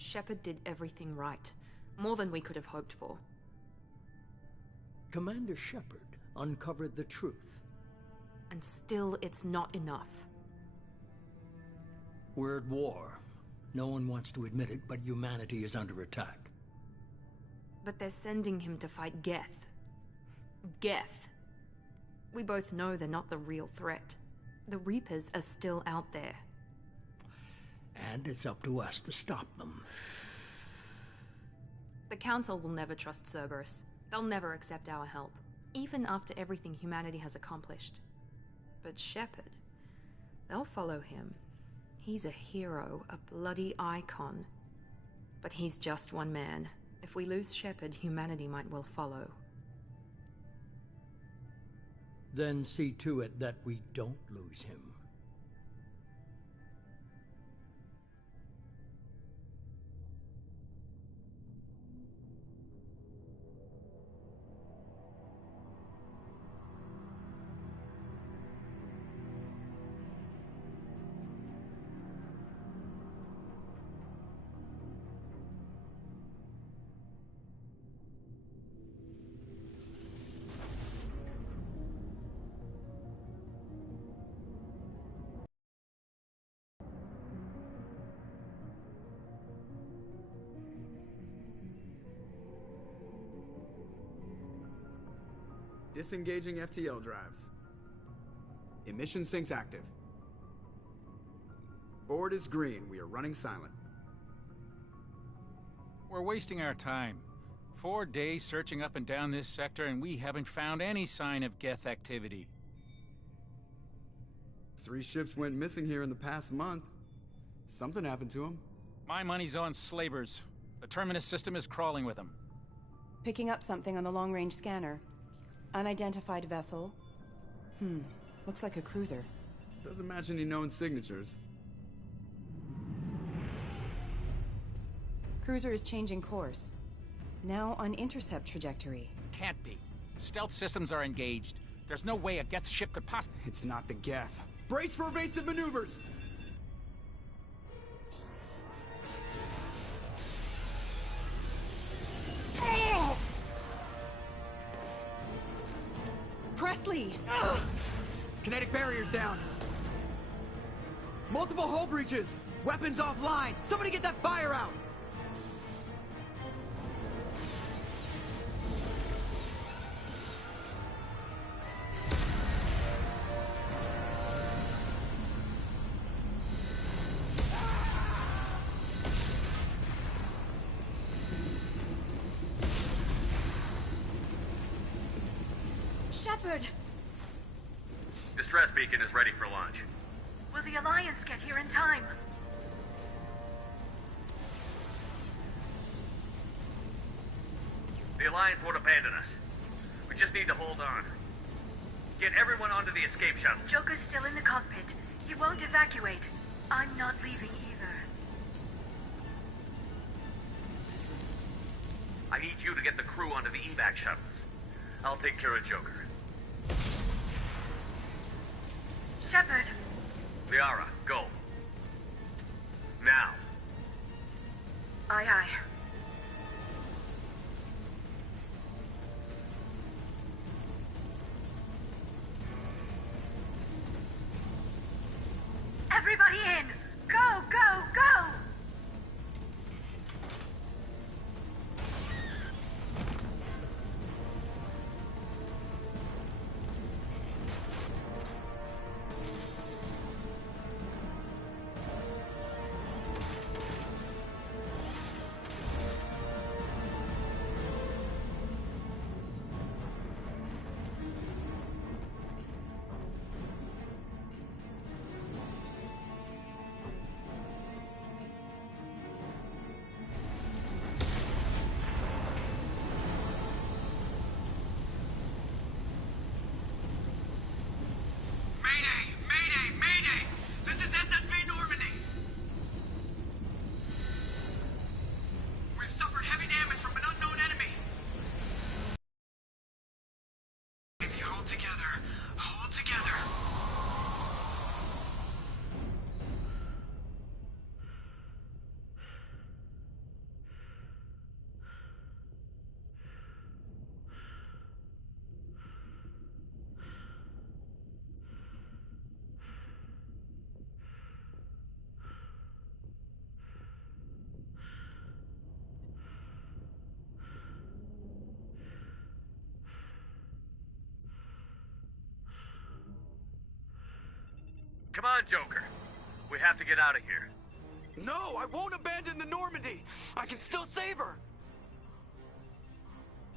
Shepard did everything right. More than we could have hoped for. Commander Shepard uncovered the truth. And still, it's not enough. We're at war. No one wants to admit it, but humanity is under attack. But they're sending him to fight Geth. Geth. We both know they're not the real threat. The Reapers are still out there. And it's up to us to stop them. The Council will never trust Cerberus. They'll never accept our help, even after everything humanity has accomplished. But Shepard, they'll follow him. He's a hero, a bloody icon. But he's just one man. If we lose Shepard, humanity might well follow. Then see to it that we don't lose him. Disengaging FTL drives. Emission sinks active. Board is green. We are running silent. We're wasting our time. 4 days searching up and down this sector, and we haven't found any sign of Geth activity. 3 ships went missing here in the past month. Something happened to them. My money's on slavers. The Terminus system is crawling with them. Picking up something on the long-range scanner. Unidentified vessel. Looks like a cruiser. Doesn't match any known signatures. Cruiser is changing course. Now on intercept trajectory. Can't be. Stealth systems are engaged. There's no way a Geth ship could possibly... It's not the Geth. Brace for evasive maneuvers! Presley! Kinetic barriers down. Multiple hull breaches. Weapons offline. Somebody get that fire out. Shepard! Distress beacon is ready for launch. Will the Alliance get here in time? The Alliance won't abandon us. We just need to hold on. Get everyone onto the escape shuttle. Joker's still in the cockpit. He won't evacuate. I'm not leaving either. I need you to get the crew onto the evac shuttles. I'll take care of Joker. Shepard! Liara, go. Now. Aye, aye. Everybody in! Go, go, go! Come on, Joker. We have to get out of here. No, I won't abandon the Normandy. I can still save her.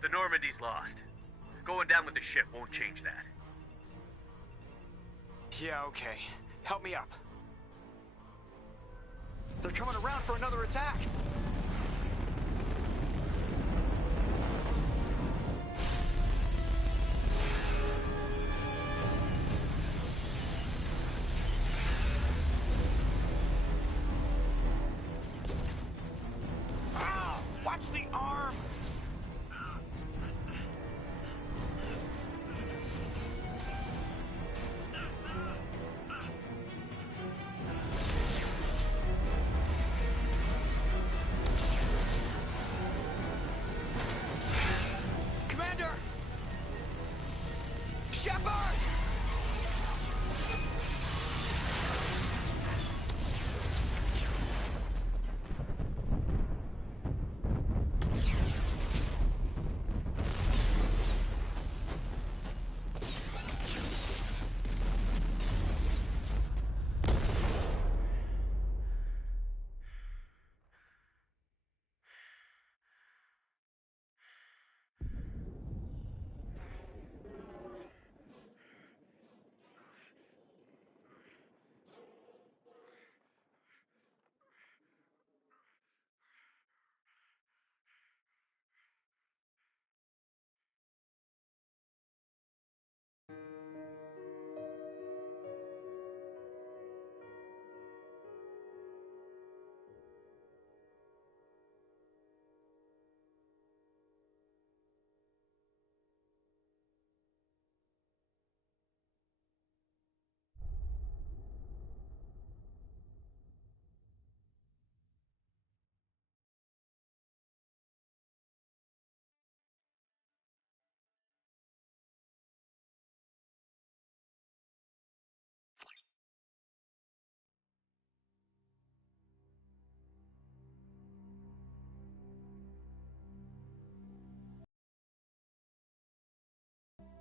The Normandy's lost. Going down with the ship won't change that. Yeah, okay. Help me up. They're coming around for another attack. Ah! Watch the arm! Commander! Shepard!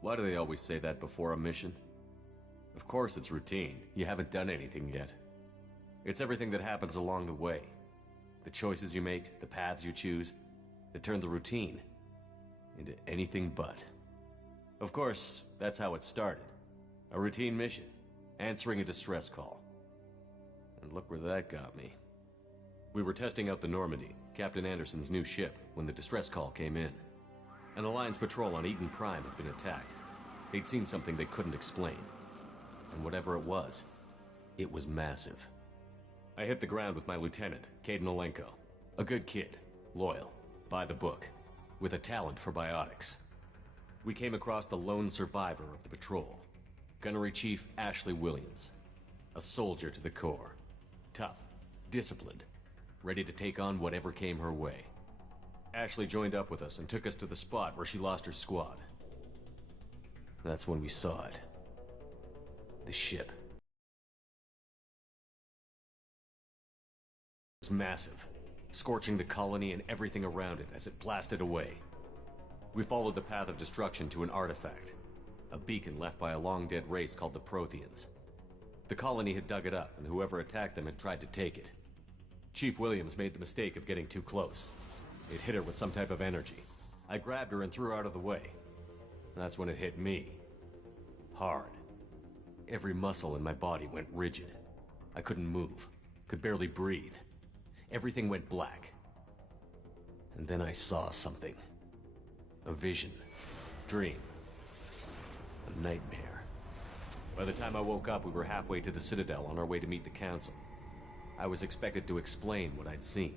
Why do they always say that before a mission? Of course it's routine. You haven't done anything yet. It's everything that happens along the way. The choices you make, the paths you choose, that turn the routine into anything but. Of course, that's how it started. A routine mission, answering a distress call. And look where that got me. We were testing out the Normandy, Captain Anderson's new ship, when the distress call came in. An Alliance patrol on Eden Prime had been attacked. They'd seen something they couldn't explain. And whatever it was massive. I hit the ground with my lieutenant, Caden Olenko. A good kid, loyal, by the book, with a talent for biotics. We came across the lone survivor of the patrol, Gunnery Chief Ashley Williams. A soldier to the core. Tough, disciplined, ready to take on whatever came her way. Ashley joined up with us and took us to the spot where she lost her squad. That's when we saw it. The ship. It was massive, scorching the colony and everything around it as it blasted away. We followed the path of destruction to an artifact, a beacon left by a long-dead race called the Protheans. The colony had dug it up, and whoever attacked them had tried to take it. Chief Williams made the mistake of getting too close. It hit her with some type of energy. I grabbed her and threw her out of the way. That's when it hit me. Hard. Every muscle in my body went rigid. I couldn't move. Could barely breathe. Everything went black. And then I saw something. A vision. Dream. A nightmare. By the time I woke up, we were halfway to the Citadel on our way to meet the Council. I was expected to explain what I'd seen.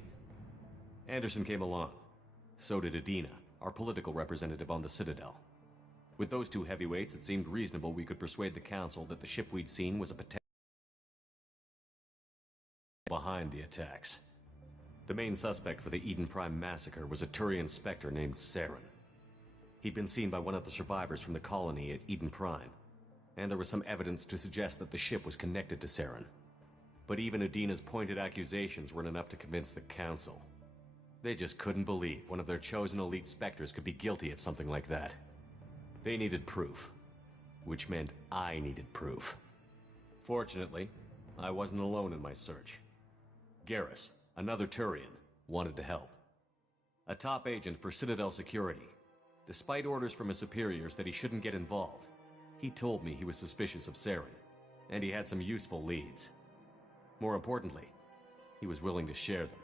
Anderson came along. So did Adina, our political representative on the Citadel. With those two heavyweights, it seemed reasonable we could persuade the Council that the ship we'd seen was a potential behind the attacks. The main suspect for the Eden Prime massacre was a Turian Spectre named Saren. He'd been seen by one of the survivors from the colony at Eden Prime, and there was some evidence to suggest that the ship was connected to Saren. But even Adina's pointed accusations weren't enough to convince the Council. They just couldn't believe one of their chosen elite Spectres could be guilty of something like that. They needed proof. Which meant I needed proof. Fortunately, I wasn't alone in my search. Garrus, another Turian, wanted to help. A top agent for Citadel Security. Despite orders from his superiors that he shouldn't get involved, he told me he was suspicious of Saren, and he had some useful leads. More importantly, he was willing to share them.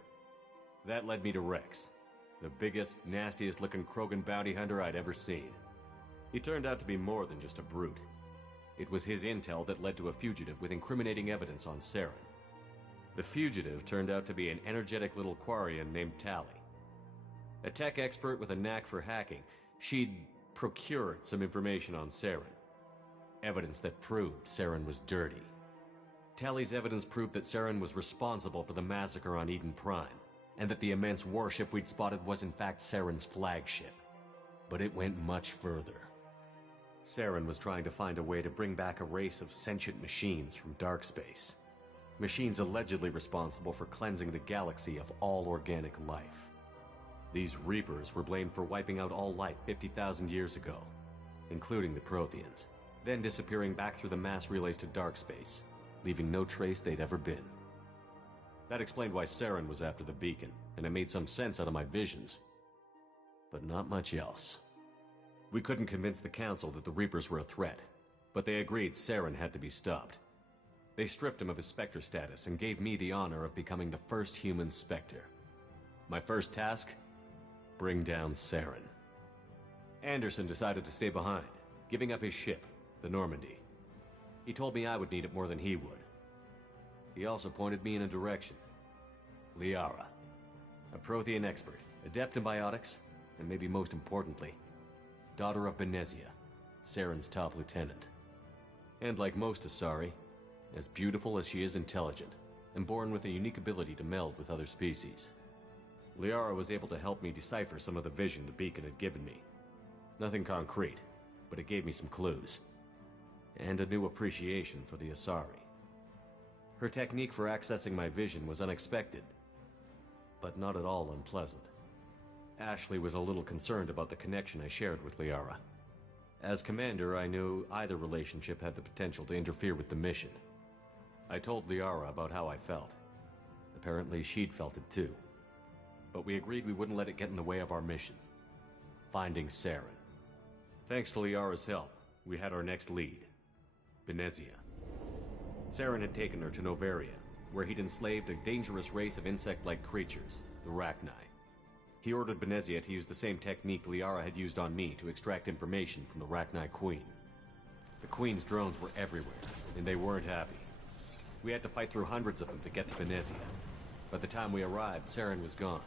That led me to Rex, the biggest, nastiest-looking Krogan bounty hunter I'd ever seen. He turned out to be more than just a brute. It was his intel that led to a fugitive with incriminating evidence on Saren. The fugitive turned out to be an energetic little Quarian named Tali. A tech expert with a knack for hacking, she'd procured some information on Saren. Evidence that proved Saren was dirty. Tali's evidence proved that Saren was responsible for the massacre on Eden Prime, and that the immense warship we'd spotted was in fact Saren's flagship. But it went much further. Saren was trying to find a way to bring back a race of sentient machines from dark space. Machines allegedly responsible for cleansing the galaxy of all organic life. These Reapers were blamed for wiping out all life 50,000 years ago, including the Protheans, then disappearing back through the mass relays to dark space, leaving no trace they'd ever been. That explained why Saren was after the beacon, and it made some sense out of my visions. But not much else. We couldn't convince the Council that the Reapers were a threat, but they agreed Saren had to be stopped. They stripped him of his Spectre status and gave me the honor of becoming the first human Spectre. My first task? Bring down Saren. Anderson decided to stay behind, giving up his ship, the Normandy. He told me I would need it more than he would. He also pointed me in a direction. Liara, a Prothean expert, adept in biotics, and maybe most importantly, daughter of Benezia, Saren's top lieutenant. And like most Asari, as beautiful as she is intelligent, and born with a unique ability to meld with other species. Liara was able to help me decipher some of the vision the beacon had given me. Nothing concrete, but it gave me some clues. And a new appreciation for the Asari. Her technique for accessing my vision was unexpected, but not at all unpleasant. Ashley was a little concerned about the connection I shared with Liara. As commander, I knew either relationship had the potential to interfere with the mission. I told Liara about how I felt. Apparently, she'd felt it too. But we agreed we wouldn't let it get in the way of our mission. Finding Saren. Thanks to Liara's help, we had our next lead. Benezia. Saren had taken her to Noveria, where he'd enslaved a dangerous race of insect-like creatures, the Rachni. He ordered Benezia to use the same technique Liara had used on me to extract information from the Rachni Queen. The Queen's drones were everywhere, and they weren't happy. We had to fight through hundreds of them to get to Benezia. By the time we arrived, Saren was gone.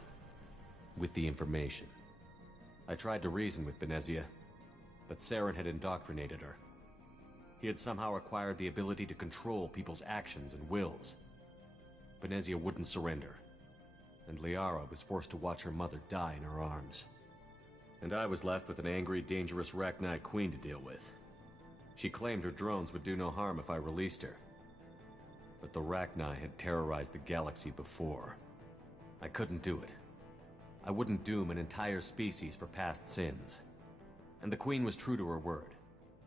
With the information. I tried to reason with Benezia, but Saren had indoctrinated her. He had somehow acquired the ability to control people's actions and wills. Benezia wouldn't surrender, and Liara was forced to watch her mother die in her arms. And I was left with an angry, dangerous Rachni Queen to deal with. She claimed her drones would do no harm if I released her. But the Rachni had terrorized the galaxy before. I couldn't do it. I wouldn't doom an entire species for past sins. And the Queen was true to her word.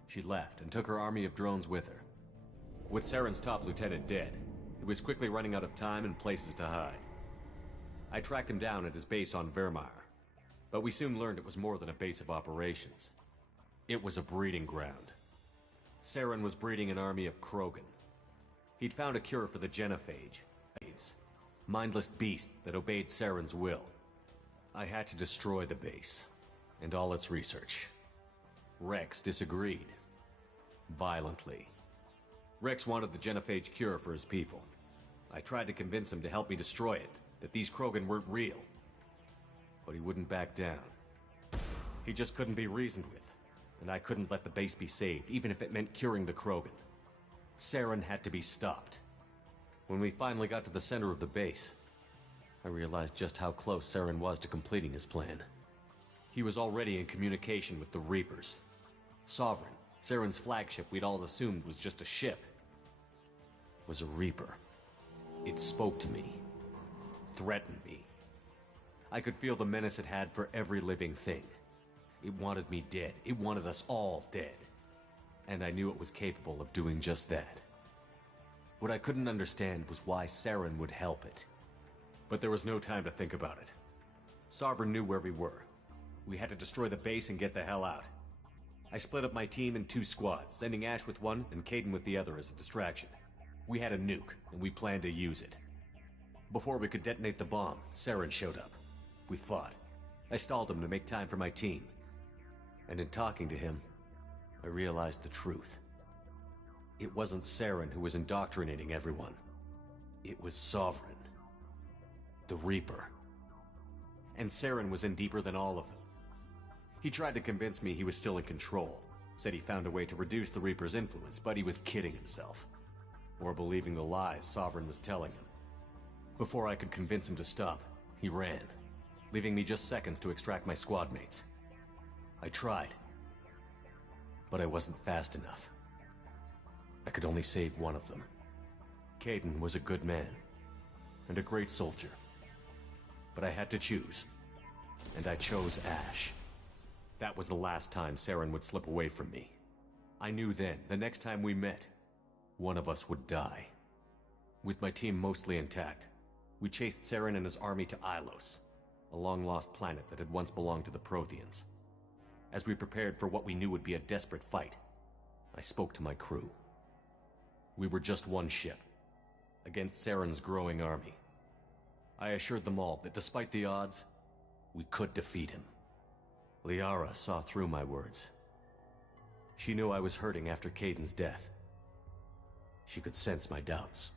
She left and took her army of drones with her. With Saren's top lieutenant dead, he was quickly running out of time and places to hide. I tracked him down at his base on Vermeer, but we soon learned it was more than a base of operations. It was a breeding ground. Saren was breeding an army of Krogan. He'd found a cure for the genophage, mindless beasts that obeyed Saren's will. I had to destroy the base, and all its research. Rex disagreed. Violently. Rex wanted the genophage cure for his people. I tried to convince him to help me destroy it, that these Krogan weren't real. But he wouldn't back down. He just couldn't be reasoned with, and I couldn't let the base be saved, even if it meant curing the Krogan. Saren had to be stopped. When we finally got to the center of the base, I realized just how close Saren was to completing his plan. He was already in communication with the Reapers. Sovereign, Saren's flagship we'd all assumed was just a ship, was a Reaper. It spoke to me. Threatened me. I could feel the menace it had for every living thing. It wanted me dead. It wanted us all dead. And I knew it was capable of doing just that. What I couldn't understand was why Saren would help it. But there was no time to think about it. Sovereign knew where we were. We had to destroy the base and get the hell out. I split up my team in 2 squads, sending Ash with one and Kaidan with the other as a distraction. We had a nuke, and we planned to use it. Before we could detonate the bomb, Saren showed up. We fought. I stalled him to make time for my team. And in talking to him, I realized the truth. It wasn't Saren who was indoctrinating everyone. It was Sovereign. The Reaper. And Saren was in deeper than all of them. He tried to convince me he was still in control. Said he found a way to reduce the Reaper's influence, but he was kidding himself. Or believing the lies Sovereign was telling him. Before I could convince him to stop, he ran, leaving me just seconds to extract my squad mates. I tried, but I wasn't fast enough. I could only save one of them. Kaidan was a good man, and a great soldier. But I had to choose, and I chose Ash. That was the last time Saren would slip away from me. I knew then, the next time we met, one of us would die. With my team mostly intact, we chased Saren and his army to Ilos, a long-lost planet that had once belonged to the Protheans. As we prepared for what we knew would be a desperate fight, I spoke to my crew. We were just one ship, against Saren's growing army. I assured them all that despite the odds, we could defeat him. Liara saw through my words. She knew I was hurting after Kaidan's death. She could sense my doubts.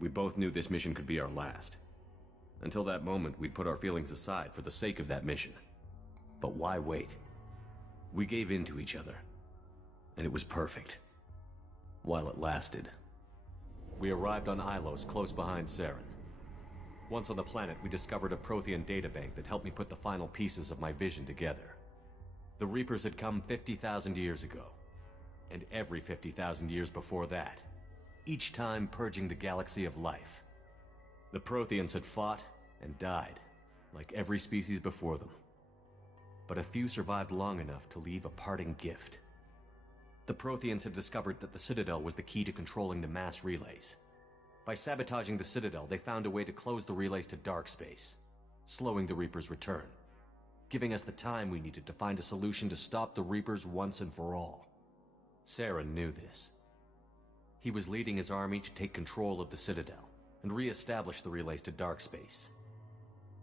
We both knew this mission could be our last. Until that moment, we'd put our feelings aside for the sake of that mission. But why wait? We gave in to each other, and it was perfect. While it lasted. We arrived on Ilos, close behind Saren. Once on the planet, we discovered a Prothean databank that helped me put the final pieces of my vision together. The Reapers had come 50,000 years ago, and every 50,000 years before that, each time purging the galaxy of life. The Protheans had fought and died, like every species before them. But a few survived long enough to leave a parting gift. The Protheans had discovered that the Citadel was the key to controlling the mass relays. By sabotaging the Citadel, they found a way to close the relays to dark space, slowing the Reaper's return, giving us the time we needed to find a solution to stop the Reapers once and for all. Saren knew this. He was leading his army to take control of the Citadel and re-establish the relays to dark space,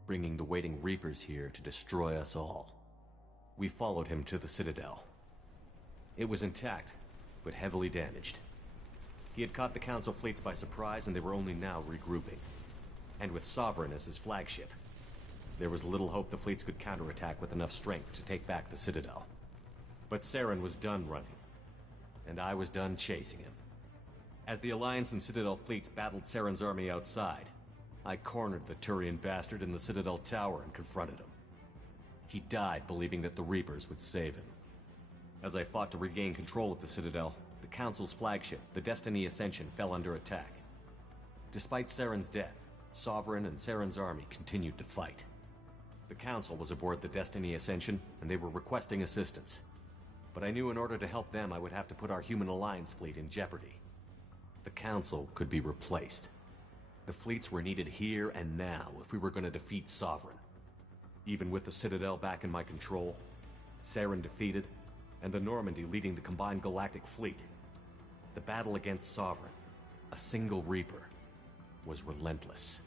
bringing the waiting Reapers here to destroy us all. We followed him to the Citadel. It was intact, but heavily damaged. He had caught the Council fleets by surprise, and they were only now regrouping. And with Sovereign as his flagship, there was little hope the fleets could counterattack with enough strength to take back the Citadel. But Saren was done running, and I was done chasing him. As the Alliance and Citadel fleets battled Saren's army outside, I cornered the Turian bastard in the Citadel tower and confronted him. He died believing that the Reapers would save him. As I fought to regain control of the Citadel, the Council's flagship, the Destiny Ascension, fell under attack. Despite Saren's death, Sovereign and Saren's army continued to fight. The Council was aboard the Destiny Ascension, and they were requesting assistance. But I knew in order to help them, I would have to put our Human Alliance fleet in jeopardy. The Council could be replaced. The fleets were needed here and now if we were going to defeat Sovereign. Even with the Citadel back in my control, Saren defeated, and the Normandy leading the combined galactic fleet, the battle against Sovereign, a single Reaper, was relentless.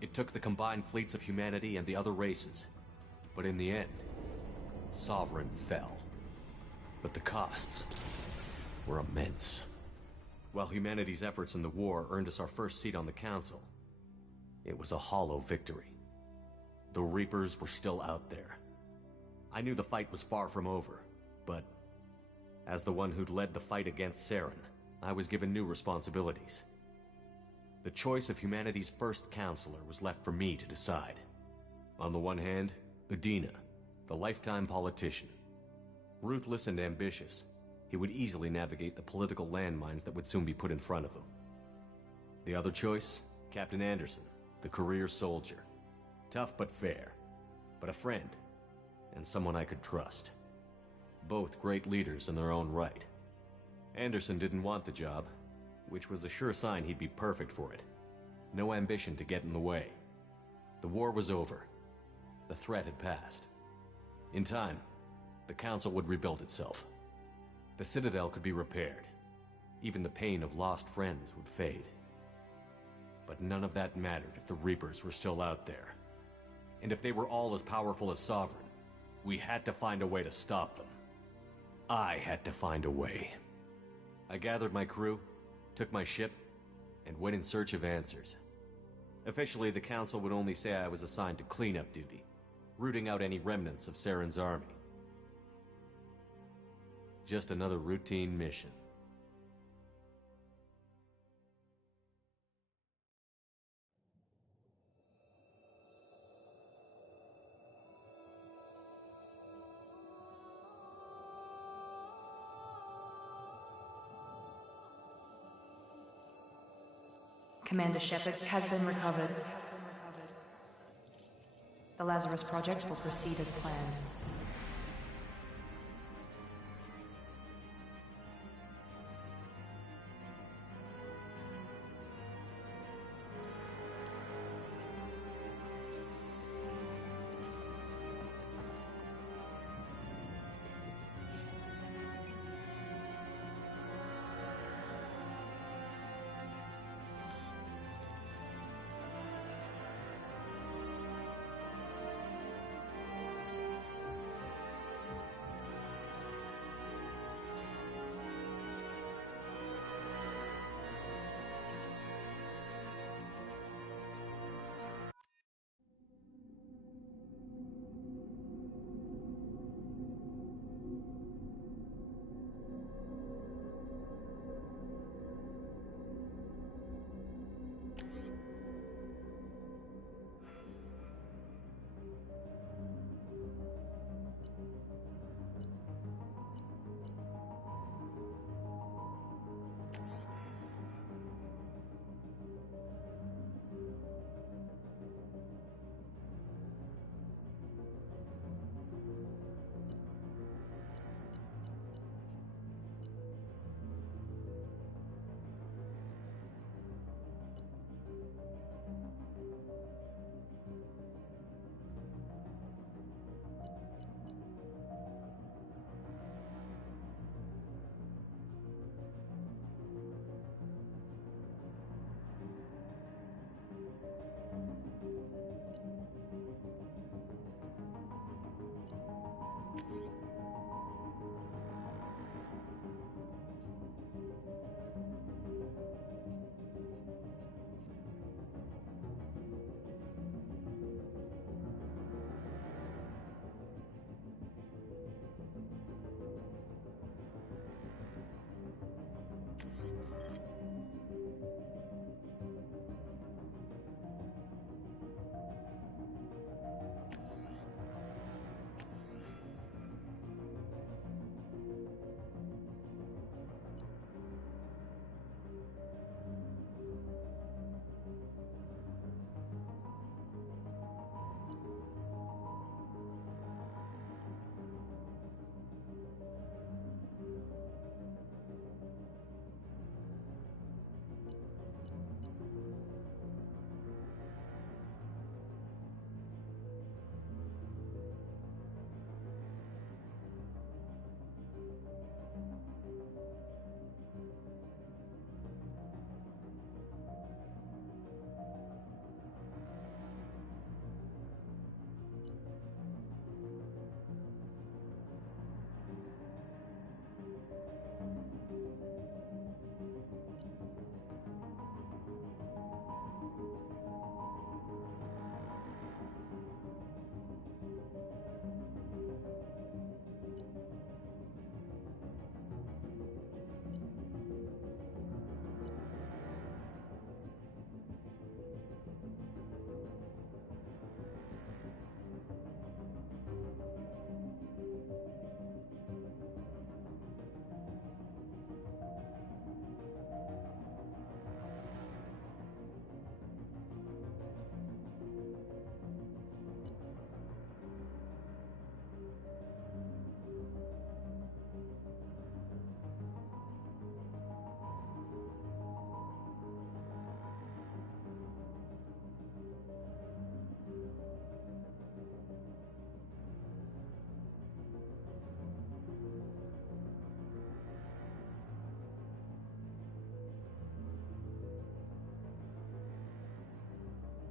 It took the combined fleets of humanity and the other races, but in the end, Sovereign fell. But the costs were immense. While humanity's efforts in the war earned us our first seat on the Council, it was a hollow victory. The Reapers were still out there. I knew the fight was far from over, but as the one who'd led the fight against Saren, I was given new responsibilities. The choice of humanity's first counselor was left for me to decide. On the one hand, Udina, the lifetime politician. Ruthless and ambitious, he would easily navigate the political landmines that would soon be put in front of him. The other choice, Captain Anderson, the career soldier. Tough but fair, but a friend, and someone I could trust. Both great leaders in their own right. Anderson didn't want the job, which was a sure sign he'd be perfect for it. No ambition to get in the way. The war was over. The threat had passed. In time, the Council would rebuild itself. The Citadel could be repaired. Even the pain of lost friends would fade. But none of that mattered if the Reapers were still out there. And if they were all as powerful as Sovereign, we had to find a way to stop them. I had to find a way. I gathered my crew, took my ship, and went in search of answers. Officially, the Council would only say I was assigned to cleanup duty, rooting out any remnants of Saren's army. Just another routine mission. Commander Shepard has been recovered. The Lazarus Project will proceed as planned.